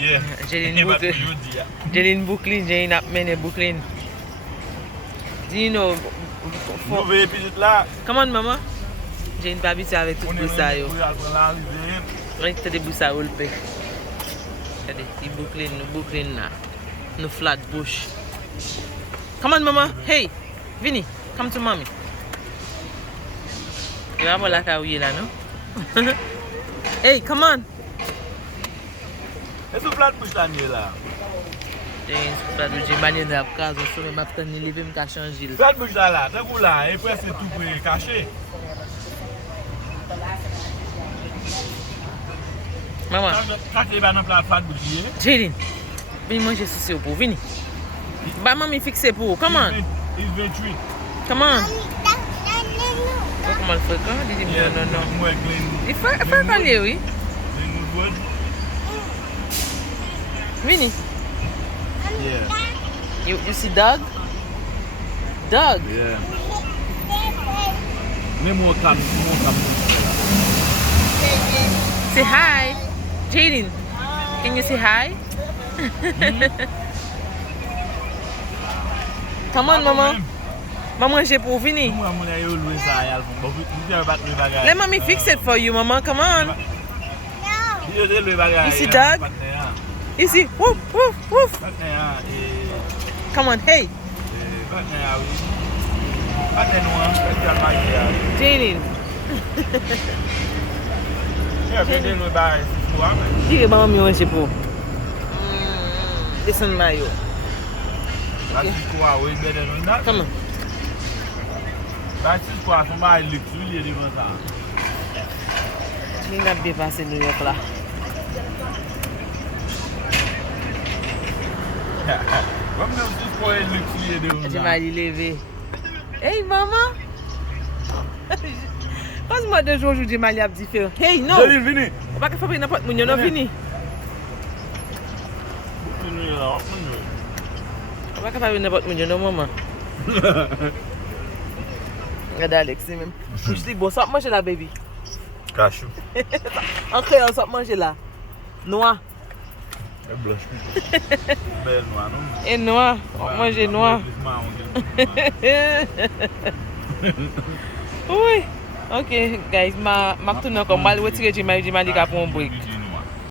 yeah. Jeline Brooklyn, Jeline ap mene Brooklyn. Do you know? Nou veye pitit la. Come on, maman. Jeline pa habitué avec tout boussa yo. Rete de boussa ou l'pe. Regardez, il Brooklyn là. No flat bush. Come on, mama. Hey, Vinny, come to mommy. You have a la kaouye là, no? Hey, come on. E sou flat bush la nye la. Flat bush, j'ai manié dans la case, so m'a pris ni lever m'ka changer. Flat bush la, te kou la, e presque tout pou e kache. Maman. Kache ba nan plat flat bush ye. Jeline, vini manger souci pour vini. Ba mami fixe pour, come on. It's 28. Come on. Comment le fait quand? Dis non. Mwen clean. Il faut parler, oui. Clean wood. Vini. Yeah. You see dog? Dog? Yeah. Me more come. Say hi. Jaden, can you say hi? Come on, mama. Maman, j'ai pour venir. Let mommy fix it for you, mama. Come on. You see dog? You see? Woof, woof, woof. Come on, hey. Jaden. Dire maman mi manger pour. Listen mayo. Okay. Come on. Il n'a bien passé New York là. Je vais y lever. Hey maman. Passe-moi 2 jours aujourd'hui, Mali a différent. Hey, non! Jeline, vini! On va pas faire n'importe quoi, non, vini. On va pas faire n'importe quoi, non, maman. Regarde Alex, c'est même. Je dis, bon, ça manger là, baby. Cachou. En créole, ça manger là. Noir. Elle blanche. Belle noire, non? Et noir. On mange noir. Oui. Ok, guys, ma retourne encore mal retirer Jimali pour un break.